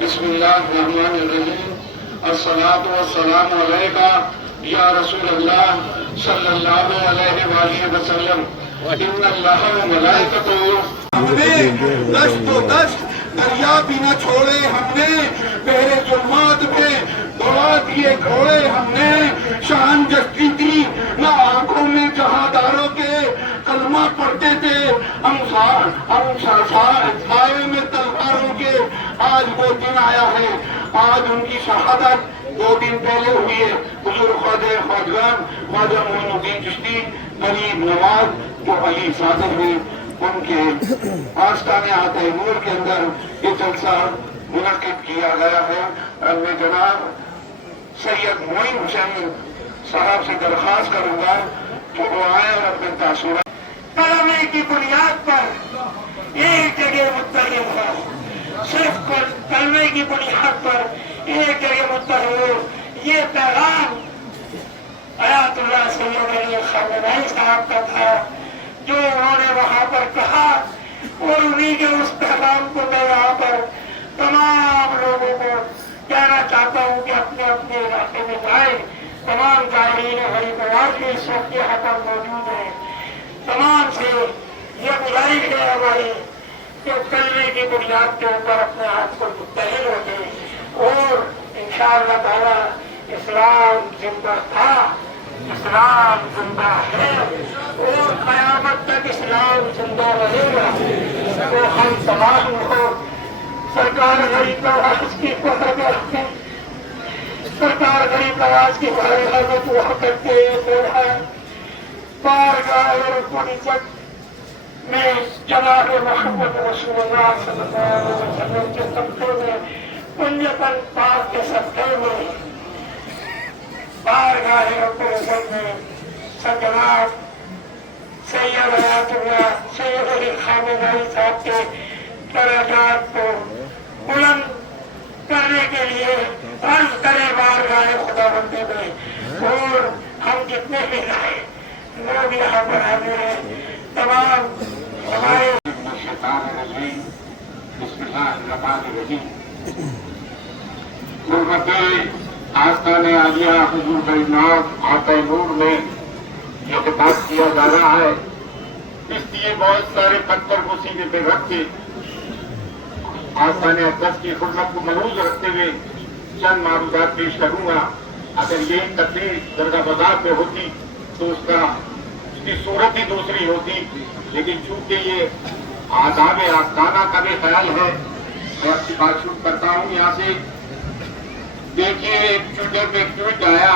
बिस्मिल्लाहिर्रहमानिर्रहीम अस्सलातु वस्सलामु अलैका या रसूल अल्लाह सल्लल्लाहु अलैहि वसल्लम इन्नल्लाह व मलाइकतहु। हमने दश्त तो दश्त दरिया भी न छोड़े, हमने बहरे जुल्मात में दौड़ा दिए घोड़े, हमने शान जस्ती दी न आंखों में जहादारों के कलमा पढ़ते थे साए में तलवारों के। आज वो दिन आया है, आज उनकी शहादत 2 दिन पहले हुई है। हुजूर ख्वाजा मोइनुद्दीन चिश्ती गरीब नवाज जो अली सादर में उनके आस्थाने आते नूर के अंदर ये जलसा मुनक्किद किया गया है। मैं जनाब सैयद मोइन हुसैन साहब से दरख्वास्त करूंगा कि वो आए और अपने तासुरात कलमे की बुनियाद पर एक जगह मुत्तहिद हो, सिर्फ कलमे की बुनियाद पर एक जगह मुत्तहिद हो। ये पैगाम आयतुल्लाह सैयद अली खामनेई साहब का था जो उन्होंने वहां पर कहा, और उन्हीं के उस पैगाम को मैं यहाँ पर तमाम लोगों को कहना चाहता हूँ कि अपने अपने इलाके में जाए। तमाम जाहिरीन हरिद्वार के इस वक्त यहाँ पर मौजूद है, तमाम से ये गुजारिश है हमारी कि कलमे की बुनियाद के ऊपर अपने हाथ को मुत्तहिद हो गए और इंशाअल्लाह ताला इस्लाम जिंदा था, इस्लाम जिंदा है और क़यामत तक इस्लाम जिंदा रहेगा। तो हम तमाम लोग सरकार गरीब नवाज की बारगाह में, सरकार गरीब नवाज की बारगाह में दुआ करते हैं। बारगाह रब्बुल इज्जत में जनाब मोहम्मद रसूलुल्लाह सल्लल्लाहु अलैहि वसल्लम के सदक़े में, पुण्यतन पाक के सदक़े में, बारगाह रब्बुल इज्जत में जनाब सैयद आयतुल्लाह सैयद अली खामनेई साहब के दर्जात को बुलंद करने के लिए अर्ज करे बारगाह खुदाबंदी में। और हम जितने भी लाए लोग यहाँ पर आए हैं, तमाम हमारे आस्ताने आलिया हुजूर बैनाथ आते नूर में जो खिताब किया जा रहा है, इसलिए बहुत सारे पत्थर को सीधे पे रख के आस्ताने अक़दस की खुदमत को मलूज रखते हुए चंद मारूदात पेश करूंगा। अगर यही तकरीर दरगाह बाजार में होती तो उसकी सूरत ही दूसरी होती, लेकिन चूंकि ये आदाब आस्ताना का भी ख्याल है, मैं आपकी बात शुरू करता हूँ यहाँ से। देखिए, एक ट्विटर पे ट्वीट आया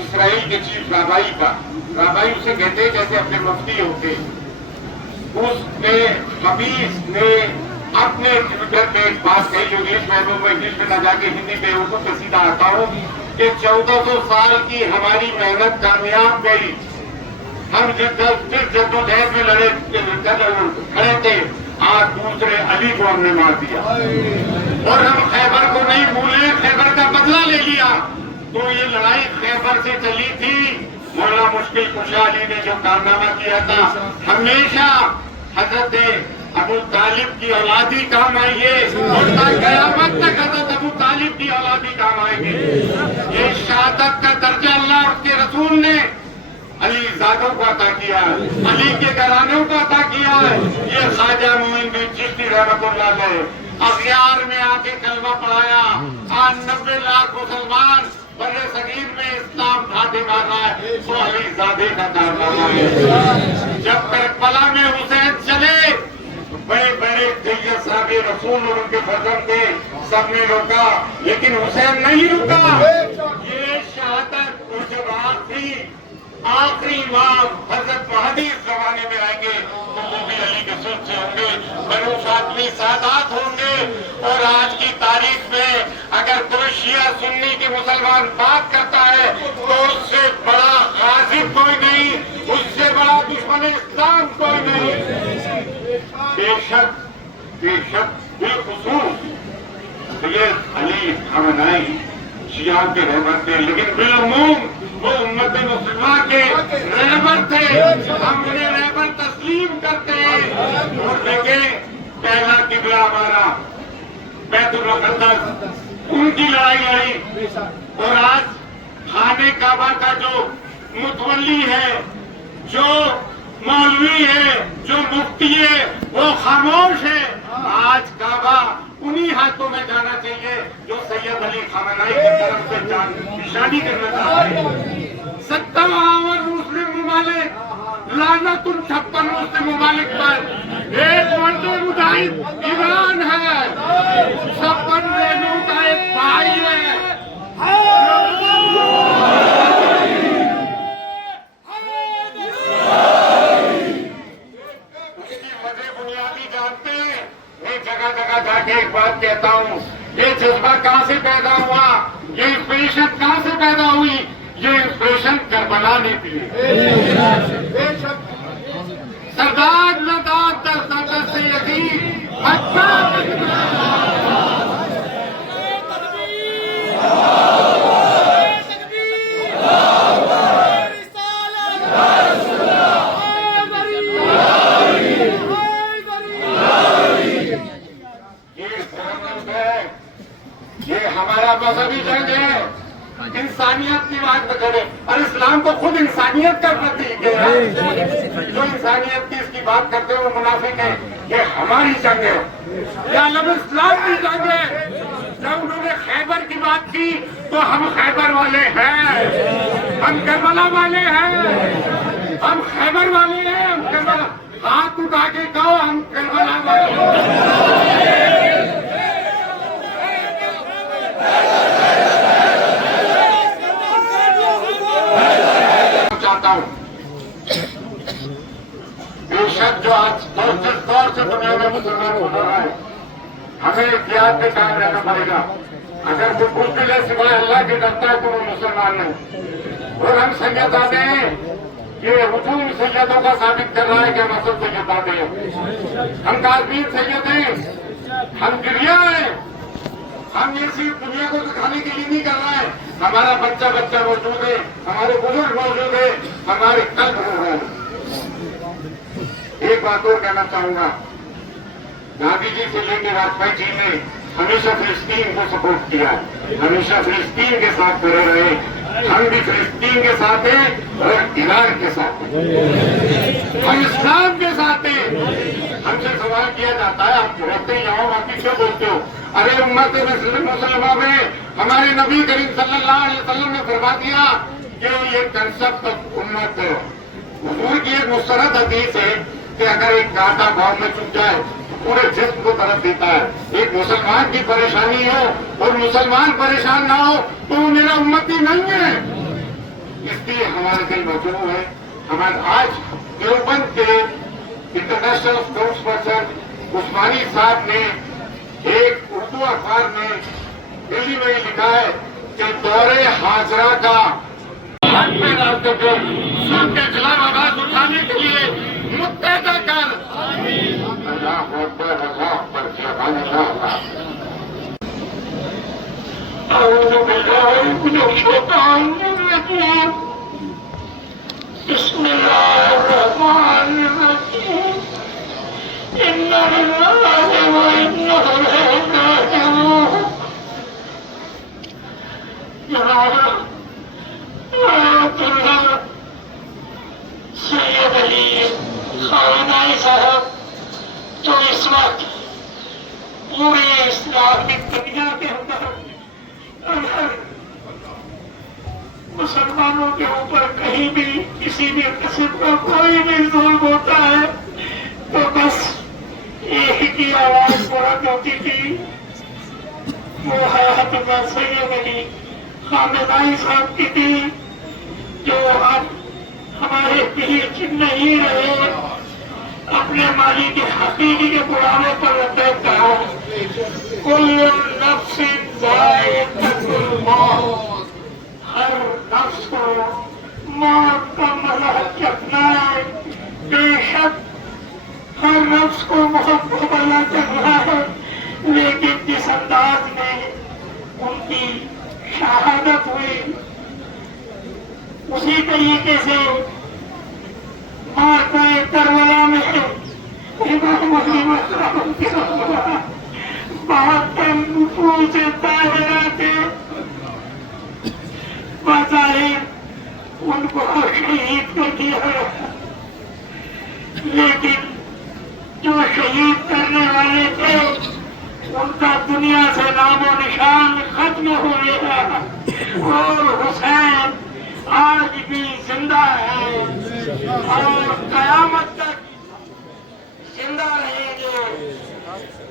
इसराइल के चीफ राबाई का। राबाई उसे कहते जैसे अपने मुफ्ती होते। उसने हबीस ने अपने ट्विटर पे एक बात कही जो इंग्लिश में न जाके हिंदी पे उर्दू पे सीधा आता हूँ कि 1400 साल की हमारी मेहनत कामयाब गई। हम जिस जद्दोजहद में खड़े थे, आज दूसरे अली को हमने मार दिया और हम खैबर को नहीं भूले, खैबर का बदला ले लिया। तो ये लड़ाई खैबर से चली थी। मौला मुश्किल कुशा अली ने जो कारनामा किया था, हमेशा हजरत अबू तालिब की औलादी काम आएंगे और क़यामत तक हजरत अबू तालिब की औलादी काम आएंगे। ये शहादत का दर्जा अल्लाह और उसके रसूल ने अली ज़ादों को अता किया है, अली के घरानों को अता किया है। ये ख्वाजा मोइनुद्दीन चिश्ती रहमतुल्लाह अलैह अग़यार में आके कलमा पढ़ाया, 90 लाख मुसलमान बड़े सगीर में इस्लाम ढांढे मार रहा है, वो अली ज़ादे का कारनामा है। जब करबला में हुसैन चले, बड़े बड़े जैयद साहब रसूल और उनके फर्जंद थे, सबने रोका, लेकिन हुसैन नहीं रुका। ये शहादत और जब आखिरी इमाम हजरत महदी इस जमाने में आएंगे तो वो भी अली के सुन से होंगे, बनु फातिमी सादात होंगे। और आज की तारीख में अगर कोई शिया सुन्नी के मुसलमान बात करता है तो उससे बड़ा गाजिब कोई नहीं, उससे बड़ा दुश्मन इस्लाम कोई नहीं। बेशक बिलखुसूस सैयद अली खamenei शिया के रहमत थे, लेकिन बिलअमूम वो उम्मत मुस्लिमा के रहमत थे। हम उन्हें रहमत तस्लीम करते हैं। और देखें, पहला किबला हमारा बैतुल मुक़द्दस, उनकी लड़ाई लड़ी। और आज खाने काबा का जो मुतवल्ली है, जो मौलवी है, जो मुफ्ती है, वो खामोश है। आज काबा उन्हीं हाथों में जाना चाहिए जो सैयद अली खamenei की तरफ से जान निशानी करना चाहते हैं। 57 मुस्लिम ममालिक, लानत उन 56 मुस्लिम ममालिक पर। एक मर्द मुजाहिद ईरान है, 56 रेनू का एक भाई है। उसकी वजह बुनियादी जानते हैं। मैं जगह जगह जाके एक बात कहता हूँ, ये जज्बा कहाँ से पैदा हुआ, ये इंस्पिरेशन कहाँ से पैदा हुई? ये इंस्पिरेशन करबला ने दी। सरदार नदात दर से यकीन हमारा मजहबी जंग है, इंसानियत की बात करें। और इस्लाम तो खुद इंसानियत का प्रतीक है। जो इंसानियत की इसकी बात करते हैं वो मुनाफिक है। ये हमारी जंग है, ये आलम इस्लाम की जंग है। जब उन्होंने खैबर की बात की तो हम खैबर वाले हैं, हम करबला वाले हैं, हम खैबर वाले हैं, हम करबला। हाथ उठा के कहो हम करबला वाले हैं। बेशक जो आज जिस दौर से दुनिया में मुसलमान हो रहा है, हमें एहतियात के काम रहना पड़ेगा। अगर कोई मुश्किल है सिवाय अल्लाह के डरता है तो वो मुसलमान नहीं। और हम सैयदादे हैं, ये हुजूम सैयदों का साबित कर रहा है कि हम असल सैयदादे हैं। हम काज़मीन सैयद हैं, हम गिरिया हैं। हम ये सिर्फ दुनिया को दिखाने के लिए नहीं कर रहे हैं। हमारा बच्चा बच्चा मौजूद है, हमारे बुजुर्ग मौजूद है, हमारे कल्ब है। एक बात और कहना चाहूंगा, गांधी जी से लेकर वाजपेयी जी ने हमेशा फिलिस्तीन को सपोर्ट किया, हमेशा फिलिस्तीन के साथ खड़े रहे। हम भी फिलिस्तीन के साथ हैं और ईरान के साथ हैं, हम इस्लाम के साथ हैं। हमसे सवाल किया जाता है, आप रहते ही आओ, बाकी क्यों बोलते हो? अरे उम्मत मुसलमान में हमारे नबी करीम सल्लल्लाहु अलैहि वसल्लम ने फरमा दिया कि ये कंसेप्ट उम्मत हुजूर की एक मुस्तरद हदीस है कि अगर एक कांटा पाँव में चुभ जाए पूरे जिस्म को तरफ देता है। एक मुसलमान की परेशानी हो और मुसलमान परेशान ना हो तो वो मेरा उम्मती नहीं है। इसलिए हमारे दिल मजबूर है। हमारे आज देवबंद के इंटरनेशनल स्पोर्ट्स पर्सन उस्मानी साहब ने एक उर्दू अखबार में दिल्ली में लिखा है कि दौरे हाजरा का हक में रास्ते को सुन के खिलाफ आवाज उठाने के लिए मुत्तहदा कर। सैयद अली खamenei साहब जो इस वक्त पूरे इस्लामिक दुनिया के अंदर مسلمانوں کے اوپر کہیں بھی کسی بھی قسم کا کوئی بھی ظلم ہوتا ہے تو بس ایک ہی آواز بلند ہوتی تھی، وہ حضرت سید علی خامنہئی صاحب کی تھی، جو اب ہمارے بیچ نہیں رہے، اپنے مالک حقیقی کے بلانے پر رہتا ہے، کل نفس ذائقۃ الموت، ہر نفس کو موت کا مزہ چکھنا ہے، بے شک ہر نفس کو موت کا مزہ چکھنا ہے، لیکن جس انداز میں ان کی شہادت ہوئی اسی طریقے سے مارکہ کربلا میں امام علی بہتر نفوس طاہرہ کے بظاہر ان کو شہید کر دیا گیا، لیکن جو شہید کرنے والے تھے ان کا دنیا سے نام و نشان ختم ہو گیا، اور حسین آج بھی زندہ ہے اور قیامت تک زندہ رہیں گے۔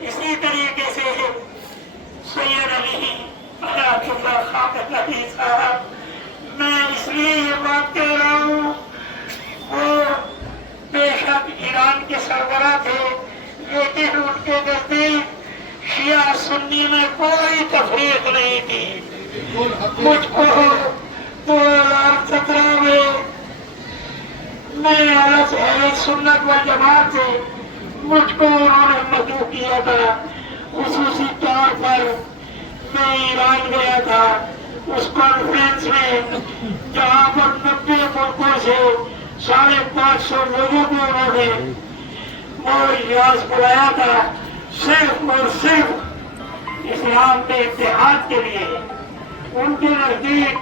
اسی طریقے سے سید علی حیات اللہ خامنہئی صاحب، میں اس لیے یہ بات کہہ رہا ہوں، وہ بے شک ایران کے سربراہ تھے، لیکن ان کے نزدیک شیعہ سنی میں کوئی تفریق نہیں تھی۔ مجھ کو 2017 میں اہل سنت والجماعت سے مجھ کو انہوں نے مدعو کیا تھا، خصوصی طور پر میں ایران گیا تھا اس کانفرنس میں، جہاں پر 90 ملکوں سے 550 لوگوں کو انہوں نے مورد بلایا تھا، صرف اور صرف اسلام کے اتحاد کے لیے۔ ان کے نزدیک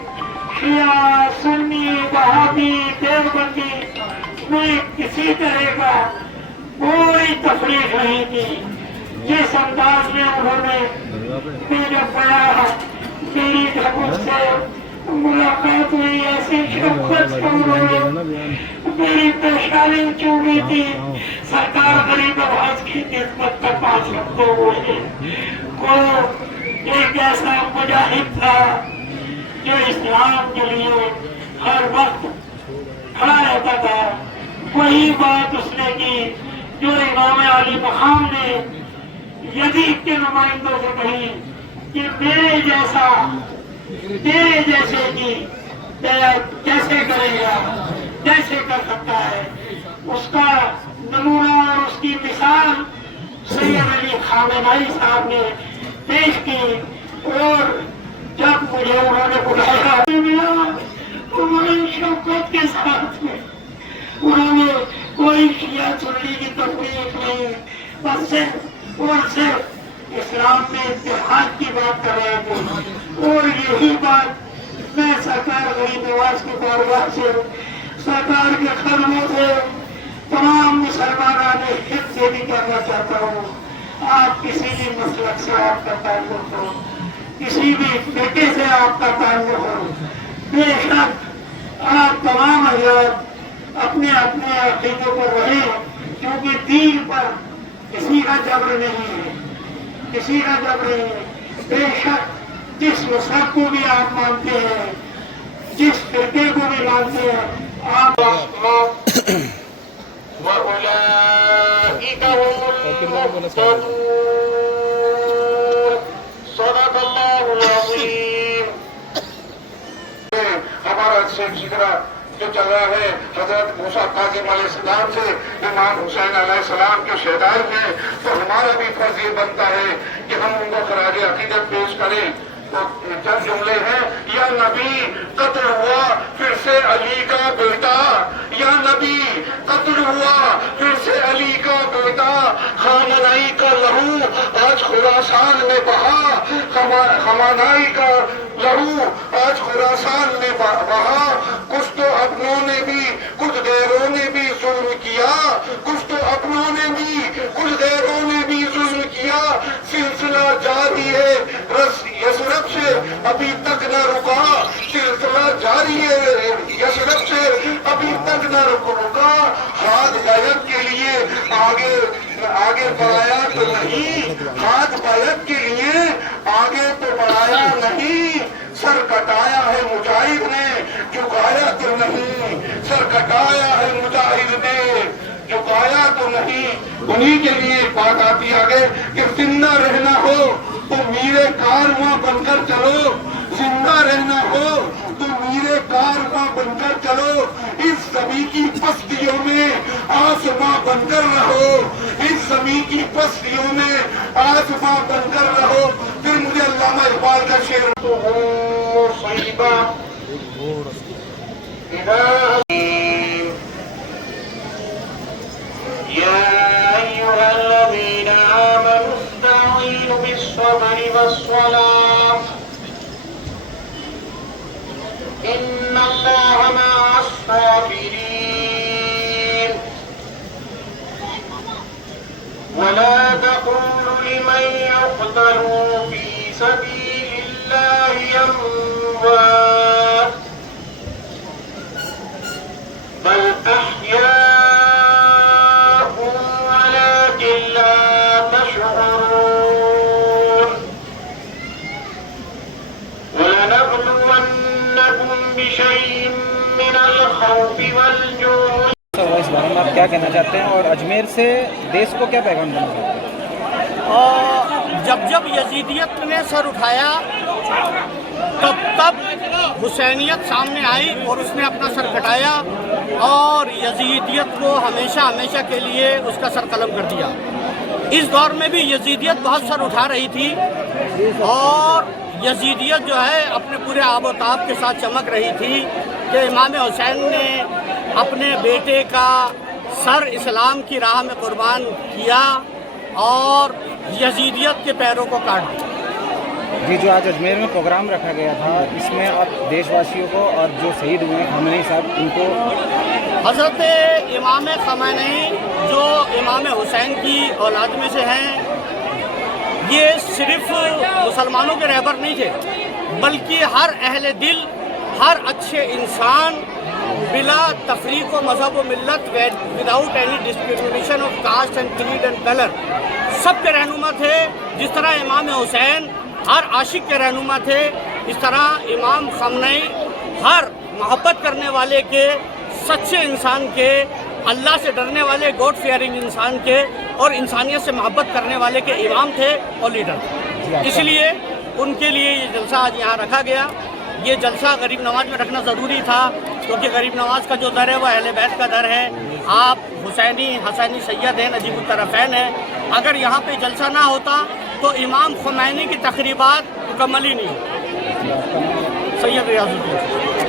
شیعہ سنی وہابی دیوبندی میں کسی طرح کا کوئی تفریق نہیں تھی۔ جس انداز میں انہوں نے میرے بیان میری جب سے ملاقات ہوئی، ایسی شفقت سے انہوں نے میری پیشانی چومی تھی، سرکار غریب نواز کی خدمت کا پاس رکھتے ہوئے کو ایک ایسا مجاہد تھا جو اسلام کے لیے ہر وقت کھڑا رہتا تھا۔ وہی بات اس نے کی جو امام علی مقام نے یزید کے نمائندوں سے کہی کہ میرے جیسا تیرے جیسے کی کیسے کرے گا، کیسے کر سکتا ہے۔ اس کا نمونہ اور اس کی مثال سید علی خامنہئی صاحب نے پیش کی، اور جب مجھے انہوں نے بلایا ملا تو بڑی شوقت کے ساتھ میں انہوں نے کوئی شیعہ سنی کی تفریق نہیں، بس صرف اور صرف اسلام میں اتحاد کی بات کر رہے تھے۔ اور یہی بات میں سرکار غریب نواز کے بارگاہ سے، سرکار کے قدموں سے تمام مسلمانان ہند سے بھی کرنا چاہتا ہوں۔ آپ کسی بھی مسلک سے آپ کا تعلق ہو، کسی بھی فرقے سے آپ کا تعلق ہو، بے شک آپ تمام حضرات اپنے اپنے عقیدے پر رہیں، کیونکہ دین پر کسی کا جبر نہیں ہے، کسی کا جبر نہیں ہے۔ بے شک جس مذہب کو بھی آپ مانتے ہیں، جس فرقے کو بھی مانتے ہیں، آپ وَأُولَئِكَ هُمُ الْمُهْتَدُونَ۔ صدق اللہ العظیم۔ ہمارا سلسلہ جو چل رہا ہے حضرت موسیٰ کاظم علیہ السلام سے امام حسین علیہ السلام کے شہدائی میں، تو ہمارا بھی فرض یہ بنتا ہے کہ ہم ان کو خراج عقیدت پیش کریں۔ تو چند جملے ہیں، یا نبی قتل ہوا پھر سے علی کا بیٹا، یا نبی قتل ہوا پھر سے علی کا بیٹا، خامنہئی کا لہو آج خراسان میں بہا، خامنہئی کا لہو آج خراسان میں بہا۔ کچھ تو اپنوں نے بھی کچھ غیروں نے بھی ظلم کیا، کچھ تو اپنوں نے بھی کچھ غیروں نے بھی ظلم کیا، سلسلہ جاری ہے یثرب سے ابھی تک نہ رکا، سلسلہ جاری ہے آگے بڑھایا تو نہیں، ہاتھ پلک کے لیے آگے تو بڑھایا نہیں، سر کٹایا ہے مجاہد نے، جھکایا تو نہیں، سر کٹایا ہے مجاہد نے، جھکایا تو نہیں۔ انہی کے لیے بات آتی آگے کہ زندہ رہنا ہو تو میرے کارواں بن کر چلو، زندہ رہنا ہو تو میرے کارواں بن کر چلو، اس زمین کی پستیوں میں آسماں بن کر رہو، اس زمین کی پستیوں میں آسماں بن کر رہو۔ پھر مجھے علامہ اقبال کا شعر صحیبہ بالصبر والصلاة إن الله مع الصابرين ولا تقولوا لمن يقتل في سبيل الله أموات بل أحياء ولكن لا تشعرون بشيء من الخوف والجوع۔ اس بارے میں آپ کیا کہنا چاہتے ہیں اور اجمیر سے دیش کو کیا پیغام دینا چاہتے ہیں؟ جب یزیدیت نے سر اٹھایا تب حسینیت سامنے آئی اور اس نے اپنا سر کٹایا اور یزیدیت کو ہمیشہ کے لیے اس کا سر قلم کر دیا۔ اس دور میں بھی یزیدیت بہت سر اٹھا رہی تھی اور یزیدیت جو ہے اپنے پورے آب و تاب کے ساتھ چمک رہی تھی کہ امام حسین نے اپنے بیٹے کا سر اسلام کی راہ میں قربان کیا اور یزیدیت کے پیروں کو کاٹ دیا۔ جی، جو آج اجمیر میں پروگرام رکھا گیا تھا اس میں آپ دیش واسیوں کو اور جو شہید ہوئے ہیں خامنئی صاحب ان کو، حضرت امام خامنئی جو امام حسین کی اولاد میں سے ہیں، یہ صرف مسلمانوں کے رہبر نہیں تھے بلکہ ہر اہل دل، ہر اچھے انسان بلا تفریق و مذہب و ملت، without any discrimination of caste and creed and colour, سب کے رہنما تھے۔ جس طرح امام حسین ہر عاشق کے رہنما تھے، اس طرح امام خامنئی ہر محبت کرنے والے کے، سچے انسان کے، اللہ سے ڈرنے والے گاڈ فیئرنگ انسان کے اور انسانیت سے محبت کرنے والے کے امام تھے اور لیڈر تھے۔ اس لیے ان کے لیے یہ جلسہ آج یہاں رکھا گیا۔ یہ جلسہ غریب نواز میں رکھنا ضروری تھا کیونکہ غریب نواز کا جو در ہے وہ اہل بیت کا در ہے۔ آپ حسینی سید ہیں، نجیب الطرفین ہیں۔ اگر یہاں پہ جلسہ نہ ہوتا تو امام خمینی کی تقریبات مکمل ہی نہیں ہوتی۔ سید ریاض الدین۔